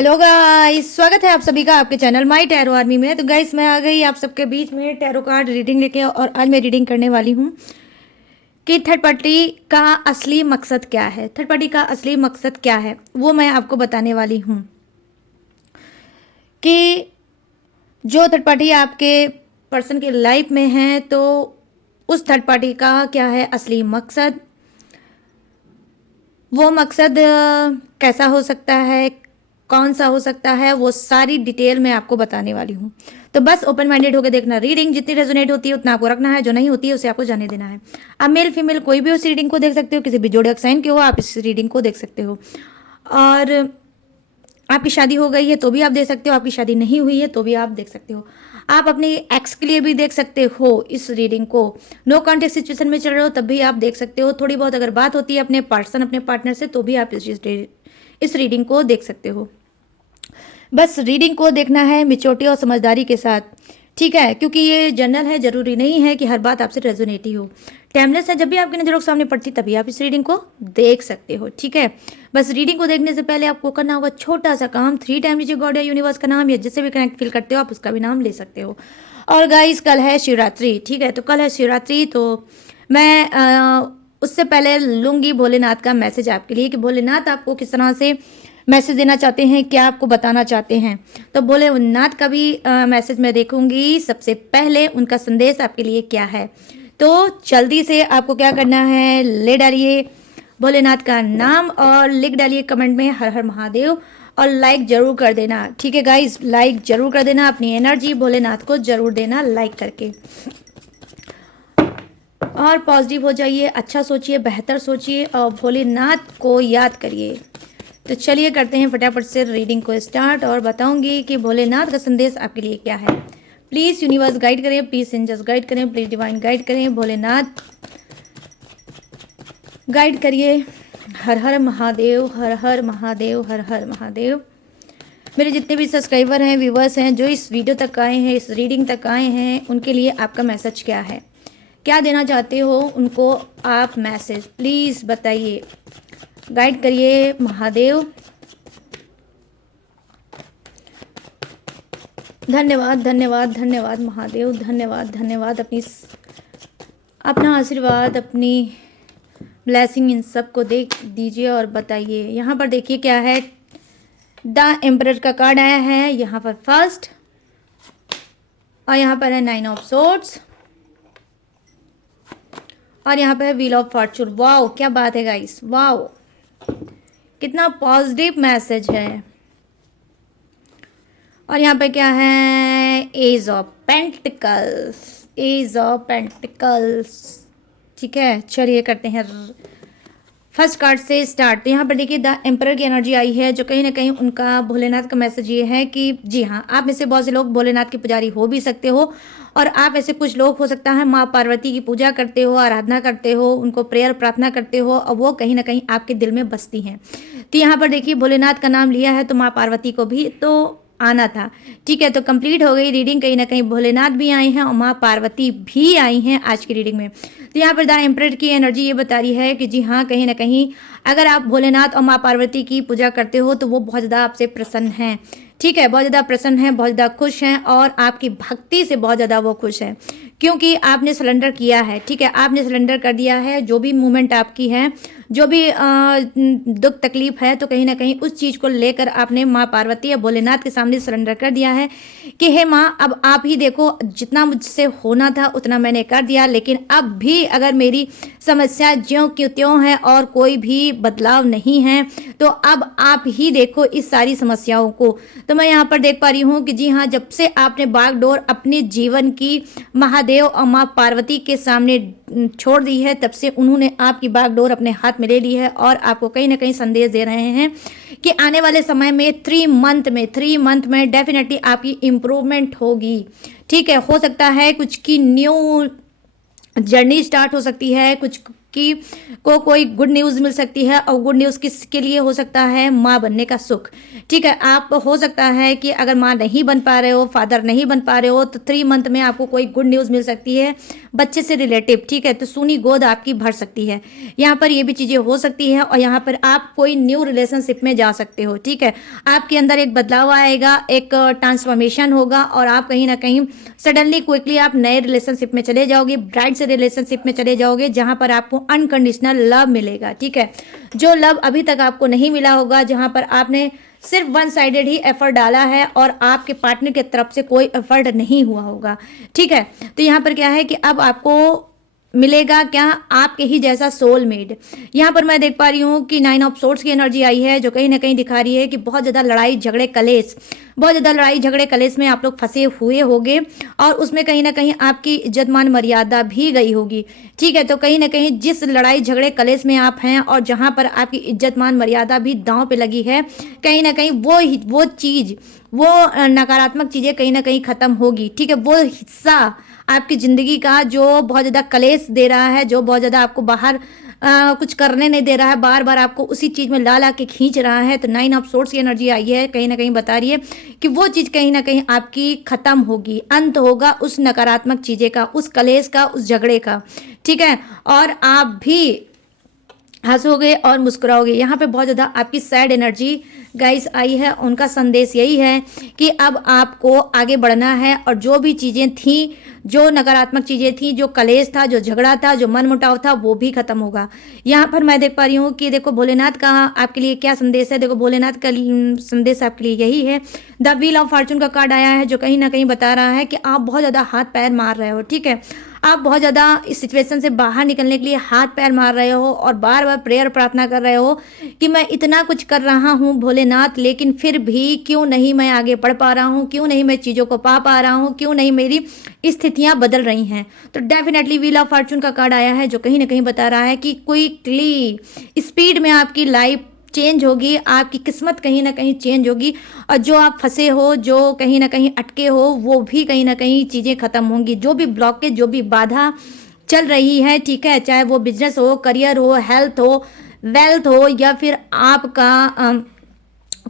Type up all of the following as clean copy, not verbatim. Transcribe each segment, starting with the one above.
Hello guys, स्वागत है आप सभी का आपके चैनल माय टैरो आर्मी में। तो गाइस, मैं आ गई आप सबके बीच में टैरो कार्ड रीडिंग लेके, और आज मैं रीडिंग करने वाली हूँ कि थर्ड पार्टी का असली मकसद क्या है। थर्ड पार्टी का असली मकसद क्या है वो मैं आपको बताने वाली हूँ कि जो थर्ड पार्टी आपके पर्सन की लाइफ में है, तो उस थर्ड पार्टी का क्या है असली मकसद। वो मकसद कैसा हो सकता है, कौन सा हो सकता है, वो सारी डिटेल मैं आपको बताने वाली हूँ। तो बस ओपन माइंडेड होकर देखना। रीडिंग जितनी रेजोनेट होती है उतना आपको रखना है, जो नहीं होती है उसे आपको जाने देना है। आप मेल फीमेल कोई भी उस रीडिंग को देख सकते हो, किसी भी जोड़े साइन के हो आप इस रीडिंग को देख सकते हो। और आपकी शादी हो गई है तो भी आप देख सकते हो, आपकी शादी नहीं हुई है तो भी आप देख सकते हो। आप अपने एक्स के लिए भी देख सकते हो इस रीडिंग को। नो कॉन्टेक्ट सिचुएशन में चल रहे हो तब भी आप देख सकते हो। थोड़ी बहुत अगर बात होती है अपने पार्टनर से तो भी आप इस रीडिंग को देख सकते हो। बस रीडिंग को देखना है मिच्योरिटी और समझदारी के साथ, ठीक है, क्योंकि ये जनरल है, जरूरी नहीं है कि हर बात आपसे रेजोनेट ही हो। टाइमलेस है, जब भी आपकी नज़रों के सामने पड़ती तभी आप इस रीडिंग को देख सकते हो, ठीक है। बस रीडिंग को देखने से पहले आपको करना होगा छोटा सा काम। 3 टाइम लीजिए गॉड या यूनिवर्स का नाम, या जिससे भी कनेक्ट फील करते हो आप उसका भी नाम ले सकते हो। और गाइस, कल है शिवरात्रि, ठीक है, तो कल है शिवरात्रि, तो मैं उससे पहले लूंगी भोलेनाथ का मैसेज आपके लिए कि भोलेनाथ आपको किस तरह से मैसेज देना चाहते हैं, क्या आपको बताना चाहते हैं। तो भोलेनाथ का भी मैसेज मैं देखूंगी। सबसे पहले उनका संदेश आपके लिए क्या है, तो जल्दी से आपको क्या करना है, ले डालिए भोलेनाथ का नाम और लिख डालिए कमेंट में हर हर महादेव, और लाइक जरूर कर देना, ठीक है गाइस, लाइक जरूर कर देना। अपनी एनर्जी भोलेनाथ को जरूर देना लाइक करके, और पॉजिटिव हो जाइए, अच्छा सोचिए, बेहतर सोचिए और भोलेनाथ को याद करिए। तो चलिए करते हैं फटाफट से रीडिंग को स्टार्ट, और बताऊंगी कि भोलेनाथ का संदेश आपके लिए क्या है। प्लीज़ यूनिवर्स गाइड करें, प्लीज़ एंजल्स गाइड करें, प्लीज़ डिवाइन गाइड करें, भोलेनाथ गाइड करिए। हर हर महादेव, हर हर महादेव, हर हर महादेव। मेरे जितने भी सब्सक्राइबर हैं, व्यूवर्स हैं, जो इस वीडियो तक आए हैं, इस रीडिंग तक आए हैं, उनके लिए आपका मैसेज क्या है, क्या देना चाहते हो उनको आप मैसेज, प्लीज़ बताइए, गाइड करिए महादेव। धन्यवाद धन्यवाद धन्यवाद महादेव, धन्यवाद धन्यवाद। अपना आशीर्वाद, अपनी ब्लेसिंग इन सब को दे दीजिए और बताइए। यहाँ पर देखिए क्या है, द एम्परर का कार्ड आया है यहाँ पर फर्स्ट, और यहाँ पर है 9 ऑफ सोर्ड्स, और यहाँ पर है व्हील ऑफ फॉर्चून। वाओ, क्या बात है गाइस, वाओ, कितना पॉजिटिव मैसेज है। और यहाँ पे क्या है, ace of pentacles, ace of pentacles, ठीक है। चलिए करते हैं फर्स्ट कार्ड से स्टार्ट। तो यहाँ पर देखिए द एम्परर की एनर्जी आई है, जो कहीं ना कहीं उनका भोलेनाथ का मैसेज ये है कि जी हाँ, आप में से बहुत से लोग भोलेनाथ के पुजारी हो भी सकते हो, और आप ऐसे कुछ लोग हो सकता है माँ पार्वती की पूजा करते हो, आराधना करते हो, उनको प्रेयर प्रार्थना करते हो, और वो कहीं ना कहीं आपके दिल में बसती हैं। तो यहाँ पर देखिए भोलेनाथ का नाम लिया है तो माँ पार्वती को भी तो आना था, ठीक है। तो कंप्लीट हो गई रीडिंग, कहीं ना कहीं भोलेनाथ भी आए हैं और माँ पार्वती भी आई हैं आज की रीडिंग में। तो यहाँ पर द एम्परर की एनर्जी ये बता रही है कि जी हाँ, कहीं ना कहीं अगर आप भोलेनाथ और माँ पार्वती की पूजा करते हो तो वो बहुत ज़्यादा आपसे प्रसन्न हैं, ठीक है, बहुत ज़्यादा प्रसन्न हैं, बहुत ज़्यादा खुश हैं, और आपकी भक्ति से बहुत ज़्यादा वो खुश हैं, क्योंकि आपने सरेंडर किया है, ठीक है, आपने सरेंडर कर दिया है। जो भी मूवमेंट आपकी है, जो भी दुख तकलीफ है, तो कहीं ना कहीं उस चीज़ को लेकर आपने माँ पार्वती या भोलेनाथ के सामने सरेंडर कर दिया है कि हे माँ, अब आप ही देखो, जितना मुझसे होना था उतना मैंने कर दिया, लेकिन अब भी अगर मेरी समस्या ज्यों की त्यों है और कोई भी बदलाव नहीं है, तो अब आप ही देखो इस सारी समस्याओं को। तो मैं यहाँ पर देख पा रही हूँ कि जी हाँ, जब से आपने बागडोर अपने जीवन की महादेव और माँ पार्वती के सामने छोड़ दी है, तब से उन्होंने आपकी बागडोर अपने हाथ में ले ली है, और आपको कहीं ना कहीं संदेश दे रहे हैं कि आने वाले समय में 3 मंथ में डेफिनेटली आपकी इम्प्रूवमेंट होगी, ठीक है। हो सकता है कुछ की न्यू जर्नी स्टार्ट हो सकती है, कुछ आपकी को कोई गुड न्यूज़ मिल सकती है, और गुड न्यूज़ किसके लिए हो सकता है? माँ बनने का सुख। ठीक है, आप हो सकता है कि अगर माँ नहीं बन पा रहे हो, फादर नहीं बन पा रहे हो, तो 3 मंथ में आपको कोई गुड न्यूज़ मिल सकती है बच्चे से रिलेटिव। ठीक है, तो सूनी गोद आपकी भर सकती है। यहाँ पर ये भी चीज़ें हो सकती है, और यहाँ पर आप कोई न्यू रिलेशनशिप में जा सकते हो। ठीक है, आपके अंदर एक बदलाव आएगा, एक ट्रांसफॉर्मेशन होगा, और आप कहीं ना कहीं सडनली क्विकली आप नए रिलेशनशिप में चले जाओगे, ब्राइट से रिलेशनशिप में चले जाओगे, जहाँ पर आपको अनकंडीशनल लव मिलेगा। ठीक है, जो लव अभी तक आपको नहीं मिला होगा, जहाँ पर आपने सिर्फ वन साइडेड ही एफर्ट डाला है और आपके पार्टनर की तरफ से कोई एफर्ट नहीं हुआ होगा। ठीक है, तो यहाँ पर क्या है कि अब आपको मिलेगा क्या? आपके ही जैसा सोलमेट। यहाँ पर मैं देख पा रही हूँ कि 9 ऑफ सोर्ड्स की एनर्जी आई है, जो कहीं ना कहीं दिखा रही है कि बहुत ज़्यादा लड़ाई झगड़े कलेश, बहुत ज़्यादा लड़ाई झगड़े कलेश में आप लोग फंसे हुए होंगे, और उसमें कहीं ना कहीं आपकी इज्जत मान मर्यादा भी गई होगी। ठीक है, तो कहीं ना कहीं जिस लड़ाई झगड़े कलेश में आप हैं, और जहाँ पर आपकी इज्जत मान मर्यादा भी दांव पे लगी है, कहीं ना कहीं वो चीज़, वो नकारात्मक चीज़ें कहीं ना कहीं ख़त्म होगी। ठीक है, वो हिस्सा आपकी ज़िंदगी का जो बहुत ज़्यादा कलेश दे रहा है, जो बहुत ज़्यादा आपको बाहर कुछ करने नहीं दे रहा है, बार बार आपको उसी चीज़ में ला ला के खींच रहा है, तो 9 ऑफ सोर्ड्स की एनर्जी आई है, कहीं ना कहीं बता रही है कि वो चीज़ कहीं ना कहीं आपकी ख़त्म होगी, अंत होगा उस नकारात्मक चीज़ें का, उस कलेश का, उस झगड़े का। ठीक है, और आप भी हंसोगे और मुस्कुराओगे। यहाँ पे बहुत ज़्यादा आपकी सैड एनर्जी गाइस आई है, उनका संदेश यही है कि अब आपको आगे बढ़ना है, और जो भी चीज़ें थी, जो नकारात्मक चीज़ें थी, जो कलेश था, जो झगड़ा था, जो मनमुटाव था, वो भी खत्म होगा। यहाँ पर मैं देख पा रही हूँ कि देखो भोलेनाथ का आपके लिए क्या संदेश है। देखो भोलेनाथ का संदेश आपके लिए यही है, द व्हील ऑफ फॉर्चून का कार्ड आया है, जो कहीं ना कहीं बता रहा है कि आप बहुत ज़्यादा हाथ पैर मार रहे हो। ठीक है, आप बहुत ज़्यादा इस सिचुएशन से बाहर निकलने के लिए हाथ पैर मार रहे हो, और बार बार प्रेयर प्रार्थना कर रहे हो कि मैं इतना कुछ कर रहा हूँ भोलेनाथ, लेकिन फिर भी क्यों नहीं मैं आगे बढ़ पा रहा हूँ, क्यों नहीं मैं चीज़ों को पा पा रहा हूँ, क्यों नहीं मेरी स्थितियाँ बदल रही हैं। तो डेफिनेटली व्हील ऑफ फॉर्चून का कार्ड आया है, जो कहीं ना कहीं बता रहा है कि क्विकली स्पीड में आपकी लाइफ चेंज होगी, आपकी किस्मत कहीं ना कहीं चेंज होगी, और जो आप फंसे हो, जो कहीं ना कहीं अटके हो, वो भी कहीं ना कहीं चीज़ें ख़त्म होंगी। जो भी ब्लॉकेज, जो भी बाधा चल रही है, ठीक है, चाहे वो बिजनेस हो, करियर हो, हेल्थ हो, वेल्थ हो, या फिर आपका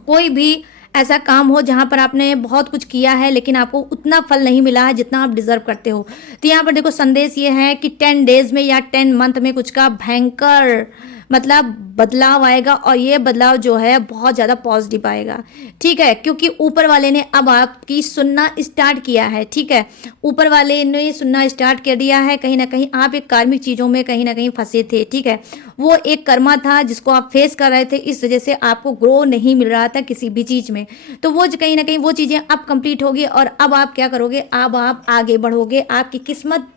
कोई भी ऐसा काम हो जहाँ पर आपने बहुत कुछ किया है, लेकिन आपको उतना फल नहीं मिला है जितना आप डिजर्व करते हो। तो यहाँ पर देखो संदेश ये है कि 10 डेज में या 10 मंथ में कुछ का भयंकर मतलब बदलाव आएगा, और ये बदलाव जो है बहुत ज़्यादा पॉजिटिव आएगा। ठीक है, क्योंकि ऊपर वाले ने अब आपकी सुनना स्टार्ट किया है। ठीक है, ऊपर वाले ने सुनना स्टार्ट कर दिया है। कहीं ना कहीं आप एक कार्मिक चीज़ों में कहीं ना कहीं फंसे थे। ठीक है, वो एक कर्मा था जिसको आप फेस कर रहे थे, इस वजह से आपको ग्रो नहीं मिल रहा था किसी भी चीज़ में। तो वो कहीं ना कहीं वो चीज़ें अब कंप्लीट होगी, और अब आप क्या करोगे? अब आप आगे बढ़ोगे, आपकी किस्मत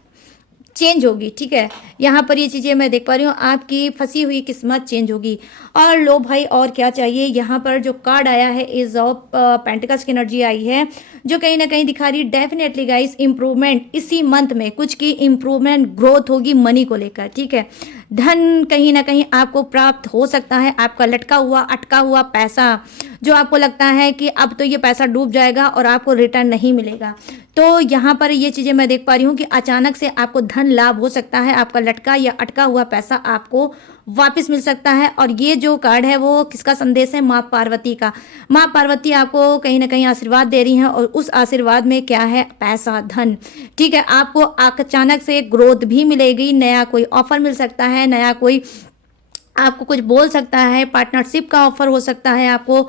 चेंज होगी। ठीक है, यहाँ पर ये चीज़ें मैं देख पा रही हूँ, आपकी फंसी हुई किस्मत चेंज होगी। और लो भाई, और क्या चाहिए? यहाँ पर जो कार्ड आया है, एज ऑफ पेंटिकल्स की एनर्जी आई है, जो कहीं ना कहीं दिखा रही है डेफिनेटली गाइस इम्प्रूवमेंट, इसी मंथ में कुछ की इम्प्रूवमेंट ग्रोथ होगी मनी को लेकर। ठीक है, धन कहीं ना कहीं आपको प्राप्त हो सकता है, आपका लटका हुआ अटका हुआ पैसा, जो आपको लगता है कि अब तो ये पैसा डूब जाएगा और आपको रिटर्न नहीं मिलेगा, तो यहाँ पर ये चीज़ें मैं देख पा रही हूँ कि अचानक से आपको धन लाभ हो सकता है, आपका लटका या अटका हुआ पैसा आपको वापस मिल सकता है। और ये जो कार्ड है वो किसका संदेश है? माँ पार्वती का। माँ पार्वती आपको कहीं ना कहीं आशीर्वाद दे रही हैं, और उस आशीर्वाद में क्या है? पैसा, धन। ठीक है, आपको अचानक से ग्रोथ भी मिलेगी, नया कोई ऑफर मिल सकता है, नया कोई आपको कुछ बोल सकता है, पार्टनरशिप का ऑफर हो सकता है, आपको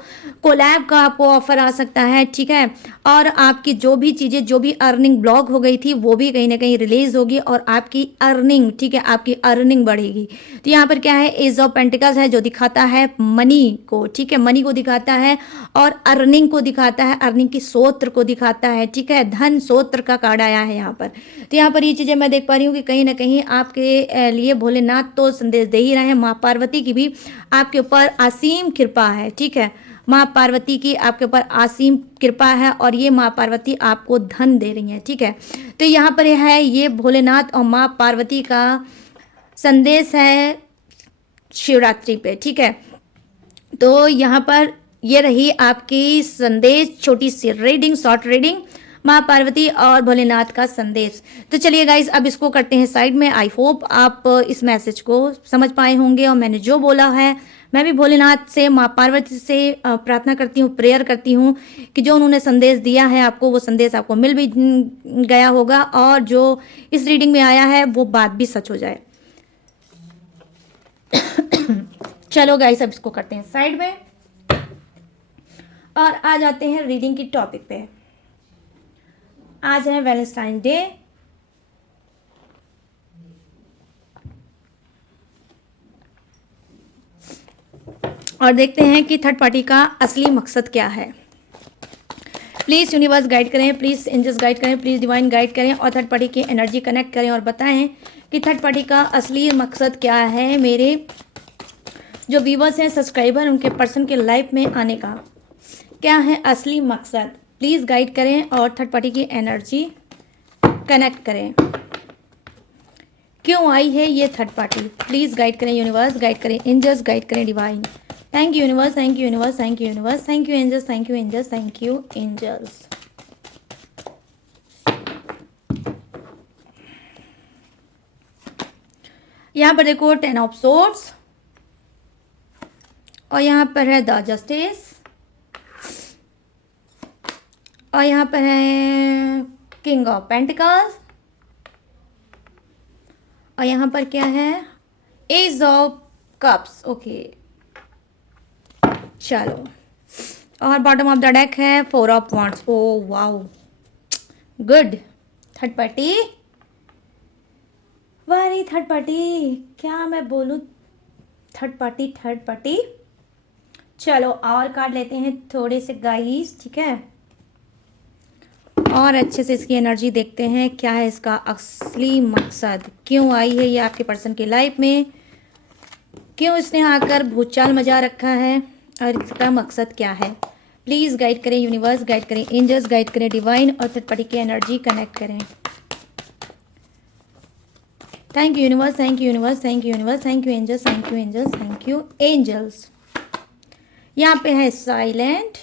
कोलैब का आपको ऑफर आ सकता है। ठीक है, और आपकी जो भी चीज़ें, जो भी अर्निंग ब्लॉक हो गई थी, वो भी कहीं ना कहीं रिलीज होगी, और आपकी अर्निंग, ठीक है, आपकी अर्निंग बढ़ेगी। तो यहाँ पर क्या है? एज ऑफ पेंटिकल्स है, जो दिखाता है मनी को। ठीक है, मनी को दिखाता है, और अर्निंग को दिखाता है, अर्निंग की स्रोत को दिखाता है। ठीक है, धन स्रोत का कार्ड आया है यहाँ पर। तो यहाँ पर ये चीज़ें मैं देख पा रही हूँ कि कहीं ना कहीं आपके लिए भोलेनाथ तो संदेश दे ही रहे हैं, माँ पार्वती की भी आपके ऊपर असीम कृपा है। ठीक है, माँ पार्वती की आपके ऊपर असीम कृपा है, और ये माँ पार्वती आपको धन दे रही हैं। ठीक है, तो यहाँ पर यह है, ये भोलेनाथ और माँ पार्वती का संदेश है शिवरात्रि पे। ठीक है, तो यहाँ पर ये रही आपकी संदेश, छोटी सी रीडिंग, शॉर्ट रीडिंग। माँ पार्वती और भोलेनाथ का संदेश। तो चलिए गाइज अब इसको करते हैं साइड में। आई होप आप इस मैसेज को समझ पाए होंगे और मैंने जो बोला है मैं भी भोलेनाथ से, माँ पार्वती से प्रार्थना करती हूँ, प्रेयर करती हूँ कि जो उन्होंने संदेश दिया है आपको, वो संदेश आपको मिल भी गया होगा और जो इस रीडिंग में आया है वो बात भी सच हो जाए। चलो गाइस अब इसको करते हैं साइड में और आ जाते हैं रीडिंग की टॉपिक पे। आज है वैलेंटाइन डे और देखते हैं कि थर्ड पार्टी का असली मकसद क्या है। प्लीज़ यूनिवर्स गाइड करें, प्लीज़ एंजल्स गाइड करें, प्लीज़ डिवाइन गाइड करें और थर्ड पार्टी की एनर्जी कनेक्ट करें और बताएं कि थर्ड पार्टी का असली मकसद क्या है। मेरे जो व्यूवर्स हैं, सब्सक्राइबर, उनके पर्सन के लाइफ में आने का क्या है असली मकसद। प्लीज़ गाइड करें और थर्ड पार्टी की एनर्जी कनेक्ट करें। क्यों आई है ये थर्ड पार्टी? प्लीज़ गाइड करें यूनिवर्स, गाइड करें एंजल्स, गाइड करें divine. Thank you universe, thank you universe, thank you universe, thank you angels, thank you angels, thank you angels. यहाँ पर देखो 10 ऑफ सोर्ड्स और यहाँ पर है द जस्टिस और यहाँ पर है किंग ऑफ पेंटिकल्स और यहाँ पर क्या है, एज ऑफ कप्स। ओके चलो, और बॉटम ऑफ द डेक है 4 of wands. Oh wow, good. Third party, वारी थर्ड पार्टी, क्या मैं बोलूँ, थर्ड पार्टी, थर्ड पार्टी। चलो और कार्ड लेते हैं थोड़े से गाइस, ठीक है, और अच्छे से इसकी एनर्जी देखते हैं क्या है इसका असली मकसद। क्यों आई है ये आपके पर्सन की लाइफ में, क्यों इसने आकर भूचाल मचा रखा है और इसका मकसद क्या है। प्लीज़ गाइड करें यूनिवर्स, गाइड करें एंजल्स, गाइड करें डिवाइन और थर्ड पार्टी की एनर्जी कनेक्ट करें। Thank you universe, thank you universe, thank you universe, thank you angels, thank you angels, thank you angels. यहाँ पे है साइलेंट,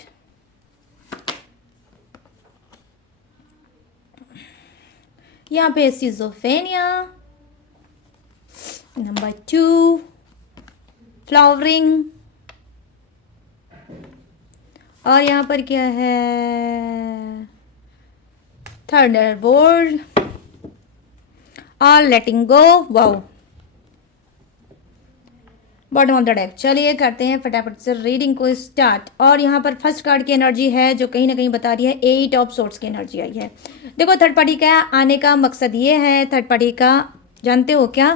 यहाँ पे सिजोफेनिया, नंबर 2 फ्लावरिंग और यहाँ पर क्या है, थंडरबोल्ट और letting go. Wow, bottom of the deck. चलिए करते हैं फटाफट से रीडिंग को स्टार्ट। और यहाँ पर फर्स्ट कार्ड की एनर्जी है जो कहीं ना कहीं बता रही है 8 ऑफ सोर्ड्स की एनर्जी आई है। देखो थर्ड पार्टी का आने का मकसद ये है, थर्ड पार्टी का जानते हो क्या,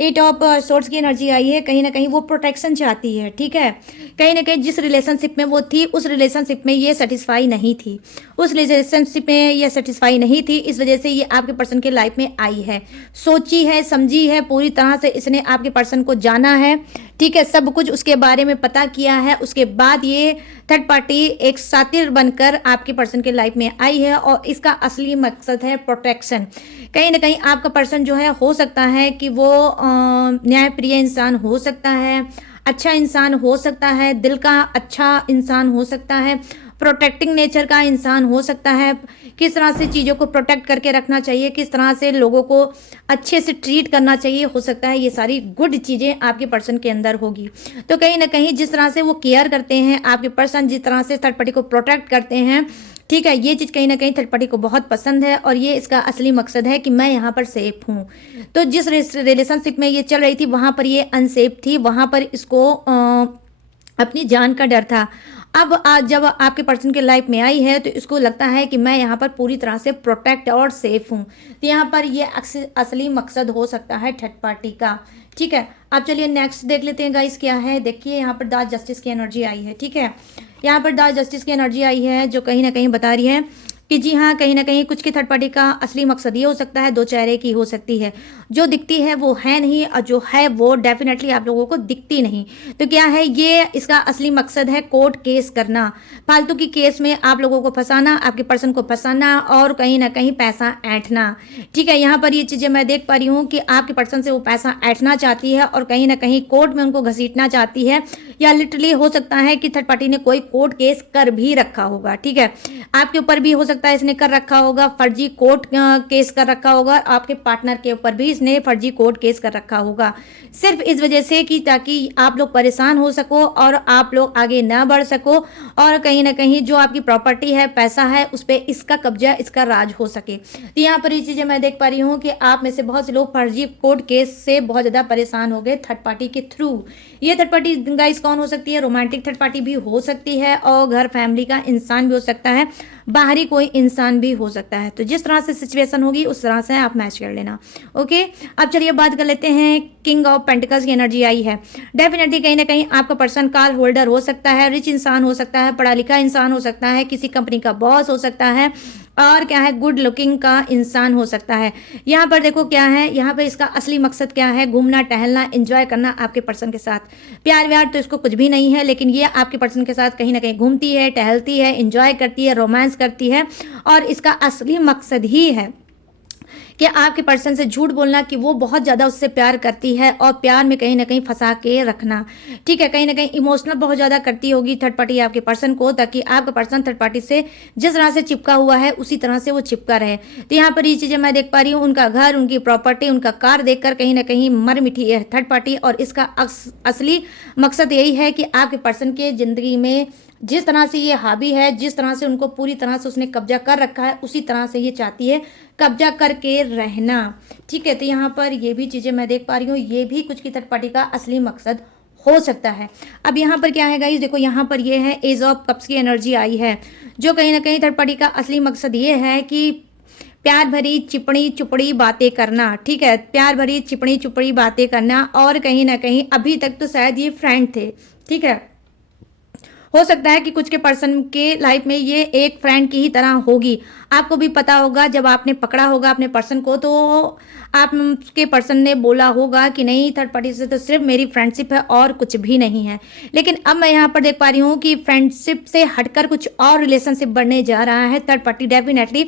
8 ऑफ सोर्ड्स की एनर्जी आई है। कहीं ना कहीं वो प्रोटेक्शन चाहती है, ठीक है, कहीं ना कहीं जिस रिलेशनशिप में वो थी उस रिलेशनशिप में ये सेटिस्फाई नहीं थी, उस रिलेशनशिप में ये सेटिस्फाई नहीं थी, इस वजह से ये आपके पर्सन के लाइफ में आई है। सोची है, समझी है, पूरी तरह से इसने आपके पर्सन को जाना है, ठीक है, सब कुछ उसके बारे में पता किया है। उसके बाद ये थर्ड पार्टी एक सातिर बनकर आपके पर्सन के लाइफ में आई है और इसका असली मकसद है प्रोटेक्शन। कहीं ना कहीं आपका पर्सन जो है, हो सकता है कि वो न्यायप्रिय इंसान हो सकता है, अच्छा इंसान हो सकता है, दिल का अच्छा इंसान हो सकता है, प्रोटेक्टिंग नेचर का इंसान हो सकता है। किस तरह से चीज़ों को प्रोटेक्ट करके रखना चाहिए, किस तरह से लोगों को अच्छे से ट्रीट करना चाहिए, हो सकता है ये सारी गुड चीज़ें आपके पर्सन के अंदर होगी। तो कहीं ना कहीं जिस तरह से वो केयर करते हैं आपके पर्सन, जिस तरह से थर्ड पार्टी को प्रोटेक्ट करते हैं, ठीक है, ये चीज़ कहीं ना कहीं थर्ड पार्टी को बहुत पसंद है और ये इसका असली मकसद है कि मैं यहाँ पर सेफ हूँ। तो जिस रिलेशनशिप में ये चल रही थी वहाँ पर ये अनसेफ थी, वहाँ पर इसको अपनी जान का डर था। अब आज जब आपके पर्सन के लाइफ में आई है तो इसको लगता है कि मैं यहाँ पर पूरी तरह से प्रोटेक्ट और सेफ हूँ। तो यहाँ पर ये असली मकसद हो सकता है थर्ड पार्टी का, ठीक है। अब चलिए नेक्स्ट देख लेते हैं गाइस क्या है। देखिए यहाँ पर द जस्टिस की एनर्जी आई है, ठीक है, यहाँ पर द जस्टिस की एनर्जी आई है जो कहीं ना कहीं बता रही है कि जी हाँ, कहीं ना कहीं कुछ की थर्ड पार्टी का असली मकसद ये हो सकता है, दो चेहरे की हो सकती है, जो दिखती है वो है नहीं और जो है वो डेफिनेटली आप लोगों को दिखती नहीं। तो क्या है ये, इसका असली मकसद है कोर्ट केस करना, फालतू की केस में आप लोगों को फंसाना, आपके पर्सन को फंसाना और कहीं ना कहीं पैसा ऐंठना, ठीक है। यहाँ पर ये चीज़ें मैं देख पा रही हूँ कि आपके पर्सन से वो पैसा ऐंठना चाहती है और कहीं ना कहीं कोर्ट में उनको घसीटना चाहती है। या लिटरली हो सकता है कि थर्ड पार्टी ने कोई कोर्ट केस कर भी रखा होगा, ठीक है। आपके ऊपर भी हो सकता है इसने कर रखा होगा, फर्जी कोर्ट केस कर रखा होगा, आपके पार्टनर के ऊपर भी इसने फर्जी कोर्ट केस कर रखा होगा, सिर्फ इस वजह से कि ताकि आप लोग परेशान हो सको और आप लोग आगे ना बढ़ सको, और कहीं ना कहीं जो आपकी प्रॉपर्टी है, पैसा है, उस पर इसका कब्जा, इसका राज हो सके। तो यहाँ पर ये चीज़ें मैं देख पा रही हूँ कि आप में से बहुत से लोग फर्जी कोर्ट केस से बहुत ज़्यादा परेशान हो गए थर्ड पार्टी के थ्रू। ये थर्ड पार्टी गाइस कौन हो सकती है? रोमांटिक थर्ड पार्टी भी हो सकती है, और घर फैमिली का इंसान भी हो सकता है, बाहरी कोई इंसान भी हो सकता है। तो जिस तरह से सिचुएशन होगी उस तरह से आप मैच कर लेना। ओके, अब चलिए बात कर लेते हैं। किंग ऑफ पेंटिकल्स की एनर्जी आई है। डेफिनेटली कहीं ना कहीं आपका पर्सन कार होल्डर हो सकता है, रिच इंसान हो सकता है, पढ़ा लिखा इंसान हो सकता है, किसी कंपनी का बॉस हो सकता है, और क्या है, गुड लुकिंग का इंसान हो सकता है। यहाँ पर देखो क्या है, यहाँ पर इसका असली मकसद क्या है? घूमना, टहलना, एंजॉय करना आपके पर्सन के साथ। प्यार व्यार तो इसको कुछ भी नहीं है, लेकिन ये आपके पर्सन के साथ कहीं ना कहीं घूमती है, टहलती है, एंजॉय करती है, रोमांस करती है, और इसका असली मकसद ही है कि आपके पर्सन से झूठ बोलना कि वो बहुत ज़्यादा उससे प्यार करती है, और प्यार में कहीं ना कहीं फंसा के रखना, ठीक है। कहीं ना कहीं इमोशनल बहुत ज़्यादा करती होगी थर्ड पार्टी आपके पर्सन को, ताकि आपका पर्सन थर्ड पार्टी से जिस तरह से चिपका हुआ है उसी तरह से वो चिपका रहे। तो यहाँ पर ये चीज़ें मैं देख पा रही हूँ, उनका घर, उनकी प्रॉपर्टी, उनका कार देखकर कहीं ना कहीं मर मिठी है थर्ड पार्टी, और इसका असली मकसद यही है कि आपके पर्सन के ज़िंदगी में जिस तरह से ये हावी है, जिस तरह से उनको पूरी तरह से उसने कब्जा कर रखा है, उसी तरह से ये चाहती है कब्जा करके रहना, ठीक है। तो यहाँ पर ये भी चीज़ें मैं देख पा रही हूँ, ये भी कुछ की थर्ड पार्टी का असली मकसद हो सकता है। अब यहाँ पर क्या है गाइस, देखो यहाँ पर ये है एज ऑफ कप्स की एनर्जी आई है, जो कहीं ना कहीं थर्ड पार्टी का असली मकसद ये है कि प्यार भरी चिपड़ी चुपड़ी बातें करना, ठीक है, प्यार भरी चिपड़ी चुपड़ी बातें करना, और कहीं ना कहीं अभी तक तो शायद ये फ्रेंड थे, ठीक है। हो सकता है कि कुछ के पर्सन के लाइफ में ये एक फ्रेंड की ही तरह होगी। आपको भी पता होगा, जब आपने पकड़ा होगा अपने पर्सन को, तो आपके पर्सन ने बोला होगा कि नहीं, थर्ड पार्टी से तो सिर्फ मेरी फ्रेंडशिप है और कुछ भी नहीं है। लेकिन अब मैं यहाँ पर देख पा रही हूँ कि फ्रेंडशिप से हटकर कुछ और रिलेशनशिप बढ़ने जा रहा है third party. Definitely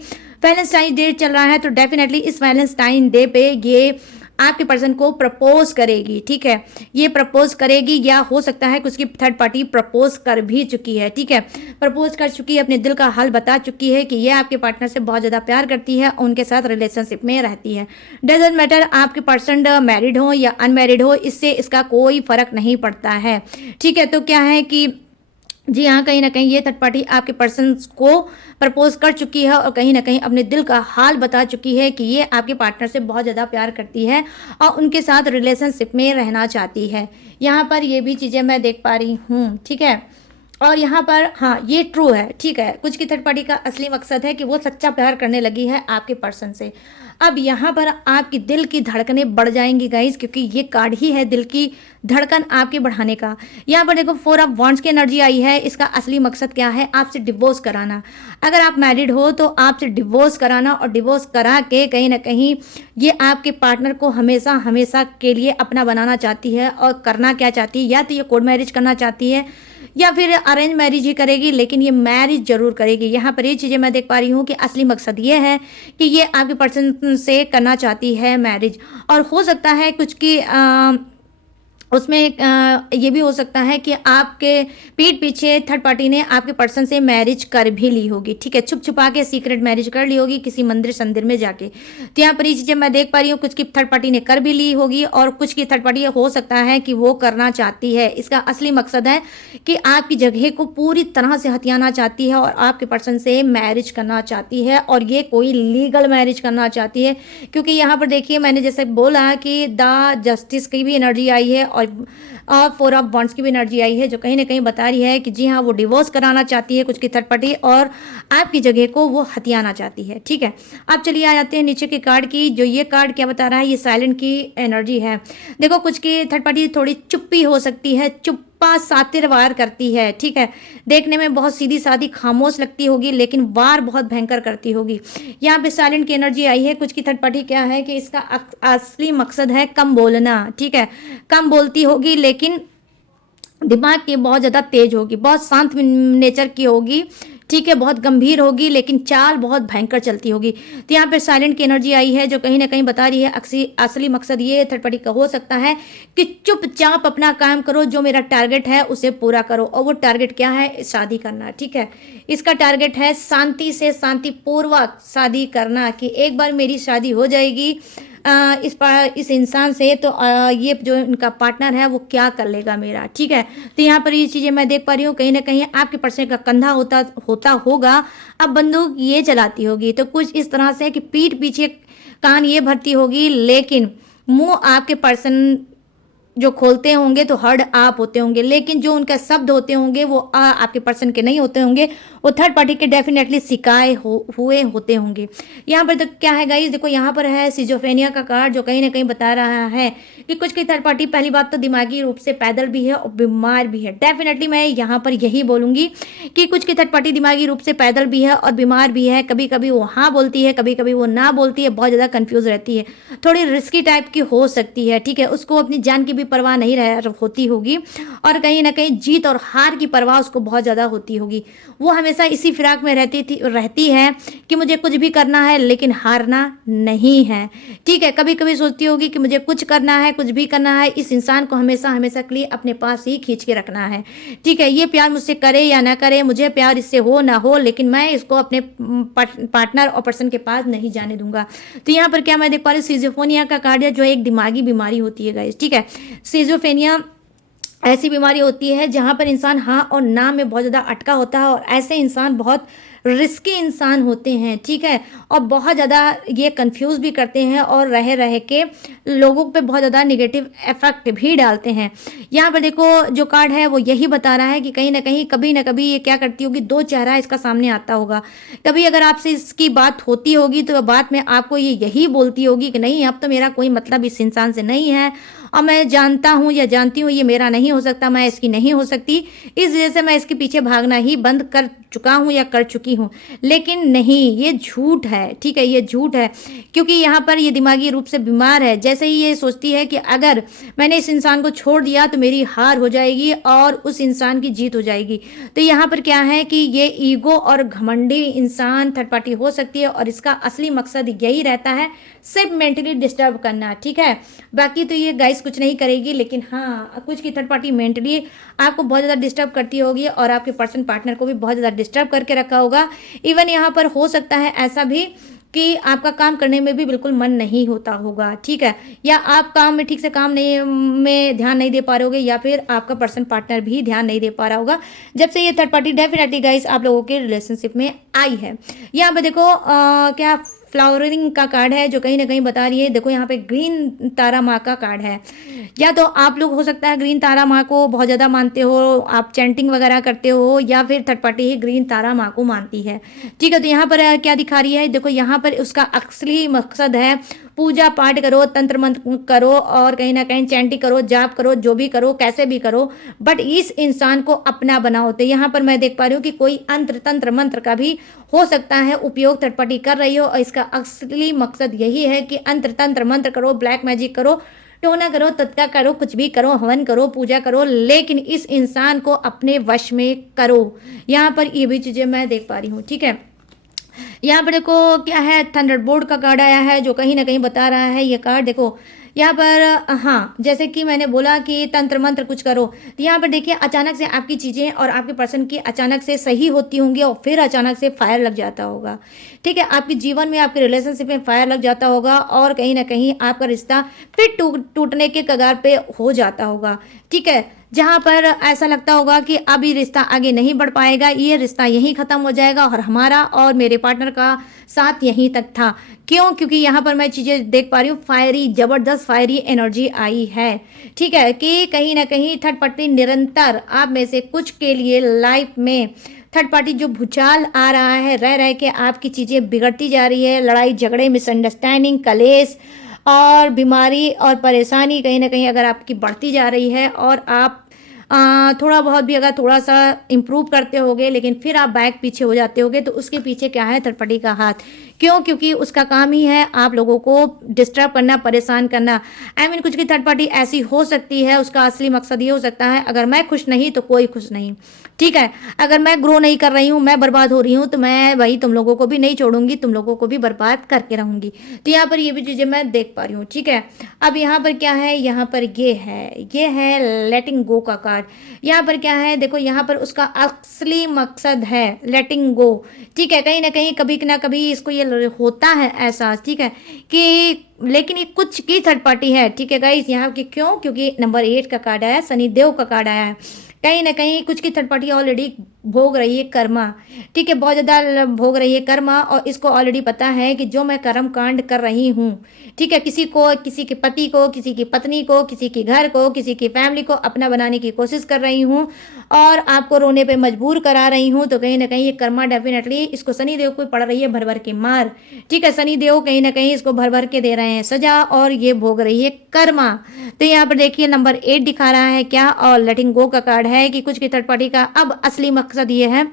Valentine day चल रहा है, तो डेफिनेटली इस वैलेंटाइन डे पे ये आपके पर्सन को प्रपोज करेगी, ठीक है। ये प्रपोज करेगी, या हो सकता है कि उसकी थर्ड पार्टी प्रपोज कर भी चुकी है, ठीक है, प्रपोज कर चुकी है, अपने दिल का हाल बता चुकी है कि ये आपके पार्टनर से बहुत ज़्यादा प्यार करती है, उनके साथ रिलेशनशिप में रहती है। डजेंट मैटर आपके पर्सन मैरिड हो या अनमैरिड हो, इससे इसका कोई फर्क नहीं पड़ता है, ठीक है। तो क्या है कि जी हाँ, कहीं ना कहीं ये थर्ड पार्टी आपके पर्सन को प्रपोज कर चुकी है, और कहीं ना कहीं अपने दिल का हाल बता चुकी है कि ये आपके पार्टनर से बहुत ज़्यादा प्यार करती है और उनके साथ रिलेशनशिप में रहना चाहती है। यहाँ पर ये भी चीज़ें मैं देख पा रही हूँ, ठीक है। और यहाँ पर हाँ, ये ट्रू है, ठीक है। कुछ की थर्ड पार्टी का असली मकसद है कि वो सच्चा प्यार करने लगी है आपके पर्सन से। अब यहाँ पर आपकी दिल की धड़कनें बढ़ जाएंगी गाइस, क्योंकि ये कार्ड ही है दिल की धड़कन आपके बढ़ाने का। यहाँ पर देखो 4 ऑफ वॉन्ड्स की एनर्जी आई है। इसका असली मकसद क्या है? आपसे डिवोर्स कराना। अगर आप मैरिड हो तो आपसे डिवोर्स कराना, और डिवोर्स करा के कहीं ना कहीं ये आपके पार्टनर को हमेशा हमेशा के लिए अपना बनाना चाहती है। और करना क्या चाहती है? या तो ये कोर्ट मैरिज करना चाहती है या फिर अरेंज मैरिज ही करेगी, लेकिन ये मैरिज जरूर करेगी। यहाँ पर ये चीज़ें मैं देख पा रही हूँ कि असली मकसद ये है कि ये आपके पर्सन से करना चाहती है मैरिज। और हो सकता है कुछ की उसमें ये भी हो सकता है कि आपके पीठ पीछे थर्ड पार्टी ने आपके पर्सन से मैरिज कर भी ली होगी, ठीक है, छुप छुपा के सीक्रेट मैरिज कर ली होगी किसी मंदिर संदिर में जाके। तो यहाँ पर ये चीज़ें मैं देख पा रही हूँ, कुछ की थर्ड पार्टी ने कर भी ली होगी और कुछ की थर्ड पार्टी हो सकता है कि वो करना चाहती है। इसका असली मकसद है कि आपकी जगह को पूरी तरह से हथियाना चाहती है और आपके पर्सन से मैरिज करना चाहती है, और ये कोई लीगल मैरिज करना चाहती है। क्योंकि यहाँ पर देखिए मैंने जैसे बोला कि द जस्टिस की भी एनर्जी आई है और 4 ऑफ वॉन्ड्स की भी एनर्जी आई है, जो कहीं ना कहीं बता रही है कि जी हाँ, वो डिवोर्स कराना चाहती है कुछ की थर्ड पार्टी, और आपकी जगह को वो हथियाना चाहती है, ठीक है। अब चलिए आ जाते हैं नीचे के कार्ड की। जो ये कार्ड क्या बता रहा है? ये साइलेंट की एनर्जी है। देखो कुछ की थर्ड पार्टी थोड़ी चुप्पी हो सकती है, चुप्पा सातिर वार करती है, ठीक है। देखने में बहुत सीधी सादी खामोश लगती होगी, लेकिन वार बहुत भयंकर करती होगी। यहाँ पे साइलेंट की एनर्जी आई है। कुछ की थर्ड पार्टी क्या है कि इसका असली मकसद है कम बोलना, ठीक है। कम बोलती होगी, लेकिन दिमाग की बहुत ज़्यादा तेज होगी, बहुत शांत नेचर की होगी, ठीक है, बहुत गंभीर होगी, लेकिन चाल बहुत भयंकर चलती होगी। तो यहाँ पे साइलेंट की एनर्जी आई है जो कहीं ना कहीं बता रही है असली मकसद ये थर्ड पार्टी का हो सकता है कि चुपचाप अपना काम करो, जो मेरा टारगेट है उसे पूरा करो। और वो टारगेट क्या है? शादी करना। ठीक है, इसका टारगेट है शांति से, शांतिपूर्वक शादी करना, कि एक बार मेरी शादी हो जाएगी इस इंसान से, तो ये जो इनका पार्टनर है वो क्या कर लेगा मेरा। ठीक है, तो यहाँ पर ये चीज़ें मैं देख पा रही हूँ, कहीं ना कहीं आपके पर्सन का कंधा होता होगा, अब बंदूक ये चलाती होगी। तो कुछ इस तरह से कि पीठ पीछे कान ये भरती होगी, लेकिन मुंह आपके पर्सन जो खोलते होंगे तो हर्ड आप होते होंगे, लेकिन जो उनका शब्द होते होंगे वो आपके पर्सन के नहीं होते होंगे, वो थर्ड पार्टी के डेफिनेटली शिकाय हुए होते होंगे। यहाँ पर तो क्या है गाइस, देखो यहाँ पर है सिजोफ्रेनिया का कार्ड, जो कहीं ना कहीं बता रहा है कि कुछ की थर्ड पार्टी पहली बात तो दिमागी रूप से पैदल भी है और बीमार भी है। डेफिनेटली मैं यहाँ पर यही बोलूंगी कि कुछ की थर्ड पार्टी दिमागी रूप से पैदल भी है और बीमार भी है। कभी कभी वो हाँ बोलती है, कभी कभी वो ना बोलती है, बहुत ज़्यादा कंफ्यूज रहती है, थोड़ी रिस्की टाइप की हो सकती है। ठीक है, उसको अपनी जान की भी परवाह नहीं होती होगी, और कहीं ना कहीं जीत और हार की परवाह उसको बहुत ज़्यादा होती होगी। वो हमेशा इसी फिराक में रहती है कि मुझे कुछ भी करना है लेकिन हारना नहीं है। ठीक है, कभी कभी सोचती होगी कि मुझे कुछ करना है, कुछ भी करना है, इस इंसान को हमेशा हमेशा के लिए अपने पास ही खींच के रखना है। ठीक है, ये प्यार मुझसे करे या ना करे, मुझे प्यार इससे हो ना हो, लेकिन मैं इसको अपने पार्टनर और पर्सन के पास नहीं जाने दूंगा। तो यहाँ पर क्या मैं देख पा रही हूँ, सिजोफ्रेनिया का कार्ड है, जो एक दिमागी बीमारी होती है गाइस। ठीक है, सिजोफ्रेनिया ऐसी बीमारी होती है जहाँ पर इंसान हाँ और ना में बहुत ज़्यादा अटका होता है, और ऐसे इंसान बहुत रिस्की इंसान होते हैं। ठीक है, और बहुत ज़्यादा ये कंफ्यूज भी करते हैं और रह रह के लोगों पे बहुत ज़्यादा निगेटिव इफेक्ट भी डालते हैं। यहाँ पर देखो जो कार्ड है वो यही बता रहा है कि कहीं ना कहीं कभी ना कभी ये क्या करती होगी, दो चेहरा इसका सामने आता होगा। कभी अगर आपसे इसकी बात होती होगी तो बात में आपको ये यही बोलती होगी कि नहीं, अब तो मेरा कोई मतलब इस इंसान से नहीं है, और मैं जानता हूँ या जानती हूँ ये मेरा नहीं हो सकता, मैं इसकी नहीं हो सकती, इस वजह से मैं इसके पीछे भागना ही बंद कर चुका हूँ या कर चुकी हूँ। लेकिन नहीं, ये झूठ है। ठीक है, ये झूठ है, क्योंकि यहाँ पर ये दिमागी रूप से बीमार है। जैसे ही ये सोचती है कि अगर मैंने इस इंसान को छोड़ दिया तो मेरी हार हो जाएगी और उस इंसान की जीत हो जाएगी। तो यहाँ पर क्या है कि ये ईगो और घमंडी इंसान थर्ड पार्टी हो सकती है, और इसका असली मकसद यही रहता है, सिर्फ मेंटली डिस्टर्ब करना। ठीक है, बाकी तो ये गाइस कुछ नहीं करेगी, लेकिन हाँ कुछ की थर्ड पार्टी मेंटली आपको बहुत ज़्यादा डिस्टर्ब करती होगी, और आपके पर्सन पार्टनर को भी बहुत ज़्यादा डिस्टर्ब करके रखा होगा। इवन यहाँ पर हो सकता है ऐसा भी कि आपका काम करने में भी बिल्कुल मन नहीं होता होगा। ठीक है, या आप काम में ठीक से काम नहीं में ध्यान नहीं दे पा रहे होगे, या फिर आपका पर्सन पार्टनर भी ध्यान नहीं दे पा रहा होगा जब से ये थर्ड पार्टी डेफिनेटली गाइस आप लोगों के रिलेशनशिप में आई है। यहाँ पे देखो क्या फ्लावरिंग का कार्ड है, जो कहीं ना कहीं बता रही है, देखो यहाँ पे ग्रीन तारा माँ का कार्ड है। या तो आप लोग हो सकता है ग्रीन तारा माँ को बहुत ज़्यादा मानते हो, आप चैंटिंग वगैरह करते हो, या फिर थर्ड पार्टी ही ग्रीन तारा माँ को मानती है। ठीक है, तो यहाँ पर क्या दिखा रही है, देखो यहाँ पर उसका असली मकसद है पूजा पाठ करो, तंत्र मंत्र करो, और कहीं ना कहीं चैंटिंग करो, जाप करो, जो भी करो, कैसे भी करो, बट इस इंसान को अपना बनाओ। तो यहाँ पर मैं देख पा रही हूँ कि कोई अंतर तंत्र मंत्र का भी हो सकता है उपयोग थर्ड पार्टी कर रही हो, और इसका असली मकसद यही है कि अंतर तंत्र मंत्र करो, ब्लैक मैजिक करो, टोना करो, तत्का करो, कुछ भी करो, हवन करो, पूजा करो, लेकिन इस इंसान को अपने वश में करो। यहाँ पर ये भी चीज़ें मैं देख पा रही हूँ। ठीक है, यहाँ पर देखो क्या है, थंडरबोल्ट का कार्ड आया है, जो कहीं ना कहीं बता रहा है ये कार्ड। देखो यहाँ पर हाँ, जैसे कि मैंने बोला कि तंत्र मंत्र कुछ करो, तो यहाँ पर देखिए अचानक से आपकी चीज़ें और आपके पर्सन की अचानक से सही होती होंगी, और फिर अचानक से फायर लग जाता होगा। ठीक है, आपके जीवन में, आपके रिलेशनशिप में फायर लग जाता होगा, और कहीं ना कहीं आपका रिश्ता फिर टूटने के कगार पे हो जाता होगा। ठीक है, जहाँ पर ऐसा लगता होगा कि अब ये रिश्ता आगे नहीं बढ़ पाएगा, ये रिश्ता यहीं ख़त्म हो जाएगा, और हमारा और मेरे पार्टनर का साथ यहीं तक था। क्यों? क्योंकि यहाँ पर मैं चीज़ें देख पा रही हूँ, फायरी, ज़बरदस्त फायरी एनर्जी आई है। ठीक है, कि कहीं ना कहीं थर्ड पार्टी निरंतर आप में से कुछ के लिए लाइफ में थर्ड पार्टी जो भूचाल आ रहा है, रह रह के आपकी चीज़ें बिगड़ती जा रही है, लड़ाई झगड़े, मिसअंडरस्टैंडिंग, कलेश और बीमारी और परेशानी कहीं ना कहीं अगर आपकी बढ़ती जा रही है, और आप थोड़ा बहुत भी अगर थोड़ा सा इम्प्रूव करते होगे, लेकिन फिर आप बैक पीछे हो जाते होगे, तो उसके पीछे क्या है, थर्ड पार्टी का हाथ। क्यों? क्योंकि उसका काम ही है आप लोगों को डिस्टर्ब करना, परेशान करना। आई मीन कुछ की थर्ड पार्टी ऐसी हो सकती है, उसका असली मकसद ये हो सकता है, अगर मैं खुश नहीं तो कोई खुश नहीं, ठीक है। अगर मैं ग्रो नहीं कर रही हूँ, मैं बर्बाद हो रही हूँ, तो मैं भाई तुम लोगों को भी नहीं छोड़ूंगी, तुम लोगों को भी बर्बाद करके रहूंगी। तो यहाँ पर ये भी चीज़ें मैं देख पा रही हूँ, ठीक है। अब यहाँ पर क्या है, यहाँ पर ये है लेटिंग गो का कार्ड। यहाँ पर क्या है, देखो यहाँ पर उसका असली मकसद है लेटिंग गो, ठीक है। कहीं ना कभी इसको ये होता है एहसास, ठीक है, कि लेकिन ये कुछ की थर्ड पार्टी है, ठीक है गाइस। यहाँ की क्यों? क्योंकि नंबर 8 का कार्ड आया, शनि देव का कार्ड आया है। कहीं ना कहीं कुछ की थर्ड पार्टी ऑलरेडी भोग रही है कर्मा, ठीक है, बहुत ज़्यादा भोग रही है कर्मा, और इसको ऑलरेडी पता है कि जो मैं कर्म कांड कर रही हूँ, ठीक है, किसी को, किसी के पति को, किसी की पत्नी को, किसी के घर को, किसी की फैमिली को अपना बनाने की कोशिश कर रही हूँ और आपको रोने पे मजबूर करा रही हूँ, तो कहीं ना कहीं ये कर्मा डेफिनेटली इसको शनि देव को पड़ रही है भर भर के मार, ठीक है। शनि देव कहीं ना कहीं इसको भर भर के दे रहे हैं सजा और ये भोग रही है कर्मा। तो यहाँ पर देखिए नंबर 8 दिखा रहा है क्या, और लेटिंग गो का कार्ड है कि कुछ की थर्ड पार्टी का अब असली मकसद ये है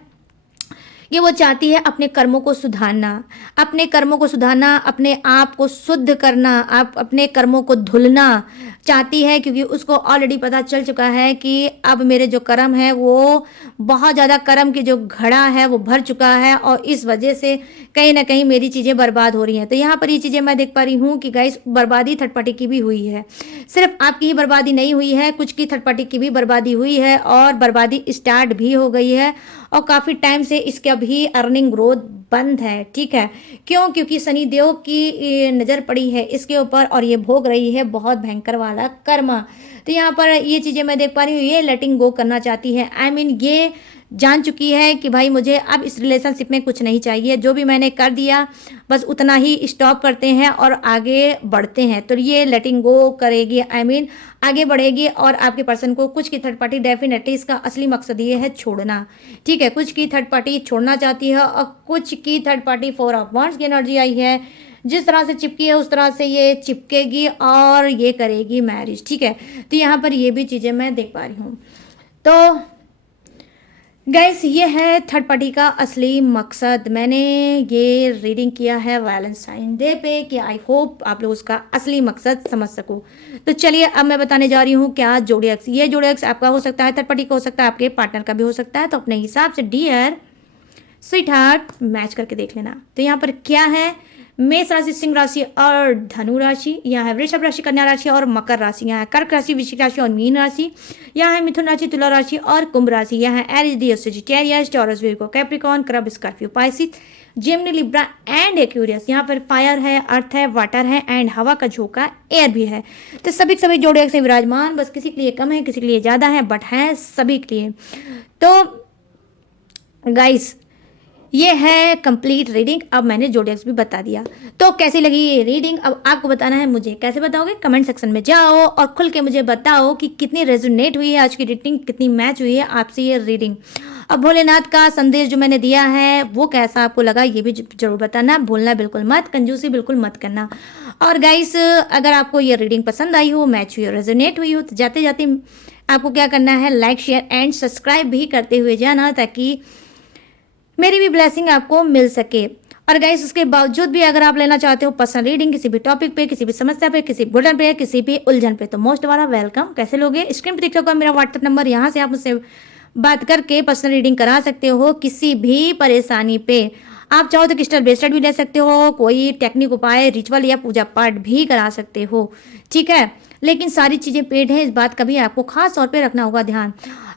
कि वो चाहती है अपने कर्मों को सुधारना, अपने कर्मों को सुधारना, अपने आप को शुद्ध करना, आप अपने कर्मों को धुलना चाहती है, क्योंकि उसको ऑलरेडी पता चल चुका है कि अब मेरे जो कर्म है वो बहुत ज़्यादा कर्म की जो घड़ा है वो भर चुका है और इस वजह से कहीं ना कहीं मेरी चीज़ें बर्बाद हो रही हैं। तो यहाँ पर ये चीज़ें मैं देख पा रही हूँ कि गाइस बर्बादी थर्ड पार्टी की भी हुई है, सिर्फ आपकी ही बर्बादी नहीं हुई है, कुछ की थर्ड पार्टी की भी बर्बादी हुई है और बर्बादी स्टार्ट भी हो गई है और काफ़ी टाइम से इसका भी अर्निंग ग्रोथ बंद है, ठीक है। क्यों? क्योंकि शनि देव की नज़र पड़ी है इसके ऊपर और ये भोग रही है बहुत भयंकर वाला कर्मा। तो यहाँ पर ये चीज़ें मैं देख पा रही हूँ, ये लेटिंग गो करना चाहती है। आई मीन ये जान चुकी है कि भाई मुझे अब इस रिलेशनशिप में कुछ नहीं चाहिए, जो भी मैंने कर दिया बस उतना ही स्टॉप करते हैं और आगे बढ़ते हैं। तो ये लेटिंग गो करेगी, आई मीन आगे बढ़ेगी और आपके पर्सन को कुछ की थर्ड पार्टी डेफिनेटली इसका असली मकसद ये है छोड़ना, ठीक है। कुछ की थर्ड पार्टी छोड़ना चाहती है और कुछ की थर्ड पार्टी 4 ऑफ वांड्स की एनर्जी आई है, जिस तरह से चिपकी है उस तरह से ये चिपकेगी और ये करेगी मैरिज, ठीक है। तो यहाँ पर ये भी चीज़ें मैं देख पा रही हूँ। तो गाइस ये है थर्ड पार्टी का असली मकसद। मैंने ये रीडिंग किया है वैलेंटाइन डे पे कि आई होप आप लोग उसका असली मकसद समझ सको। तो चलिए अब मैं बताने जा रही हूँ क्या जोडिएक्स, ये जोडिएक्स आपका हो सकता है, थर्ड पार्टी का हो सकता है, आपके पार्टनर का भी हो सकता है। तो अपने हिसाब से डियर स्वीट हार्ट मैच करके देख लेना। तो यहाँ पर क्या है, मेष राशि, सिंह राशि और धनु राशि, यहाँ है वृषभ राशि, कन्या राशि और मकर राशि, यहाँ है कर्क राशि, वृश्चिक राशि और मीन राशि, यहाँ है मिथुन राशि, तुला राशि और कुंभ राशि, यहाँ है Aries, Leo, Sagittarius, Taurus, Virgo, Capricorn, crab, Scorpio, Pisces, Gemini, Libra and Aquarius. यहाँ पर फायर है, अर्थ है, वाटर है एंड हवा का झोंका एयर भी है। तो सभी जोड़े से विराजमान, बस किसी के लिए कम है, किसी के लिए ज़्यादा है, बट है सभी के लिए। तो गाइस ये है कंप्लीट रीडिंग। अब मैंने जोडिएक्स भी बता दिया, तो कैसी लगी ये रीडिंग अब आपको बताना है मुझे। कैसे बताओगे? कमेंट सेक्शन में जाओ और खुल के मुझे बताओ कि कितनी रेजोनेट हुई है आज की रीडिंग, कितनी मैच हुई है आपसे ये रीडिंग। अब भोलेनाथ का संदेश जो मैंने दिया है वो कैसा आपको लगा ये भी जरूर बताना, भूलना बिल्कुल मत, कंजूसी बिल्कुल मत करना। और गाइस अगर आपको ये रीडिंग पसंद आई हो, मैच हुई हो, रेजोनेट हुई हो, तो जाते जाते आपको क्या करना है, लाइक शेयर एंड सब्सक्राइब भी करते हुए जाना, ताकि मेरी भी ब्लेसिंग आपको मिल सके। और गाइस उसके बावजूद भी अगर आप लेना चाहते हो पर्सनल रीडिंग किसी भी टॉपिक पे, किसी भी समस्या पे, किसी गुडन पे, किसी भी उलझन पे, तो मोस्ट वाला वेलकम। कैसे लोगे? स्क्रीन पे दिख रहा होगा मेरा व्हाट्सएप नंबर, यहाँ से आप मुझसे बात करके पर्सनल रीडिंग करा सकते हो किसी भी परेशानी पे। आप चाहो तो क्रिस्टल ब्रेसलेट भी ले सकते हो, कोई टेक्निक उपाय, रिचुअल या पूजा पाठ भी करा सकते हो, ठीक है। लेकिन सारी चीज़ें पेड है, इस बात का भी आपको खास तौर पे रखना होगा ध्यान।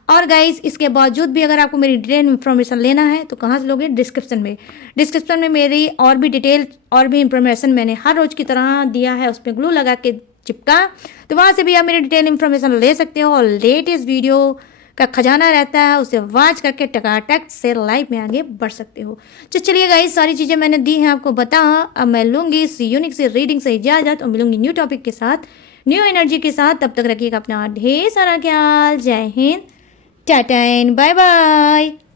और गाइस इसके बावजूद भी अगर आपको मेरी डिटेल इन्फॉर्मेशन लेना है तो कहाँ से लोगे? डिस्क्रिप्शन में। डिस्क्रिप्शन में मेरी और भी डिटेल और भी इन्फॉर्मेशन मैंने हर रोज़ की तरह दिया है, उस पर ग्लू लगा के चिपका, तो वहाँ से भी आप मेरी डिटेल इन्फॉर्मेशन ले सकते हो। और लेटेस्ट वीडियो का खजाना रहता है, उसे वॉच करके टकाटक से लाइव में आगे बढ़ सकते हो। तो चलिए गाइस सारी चीज़ें मैंने दी हैं आपको बता। अब मैं लूँगी इस यूनिक से रीडिंग से इजाज़त और मिलूंगी न्यू टॉपिक के साथ, न्यू एनर्जी के साथ। तब तक रखिएगा अपना ढेर सारा ख्याल। Jai Hind, tata and bye bye.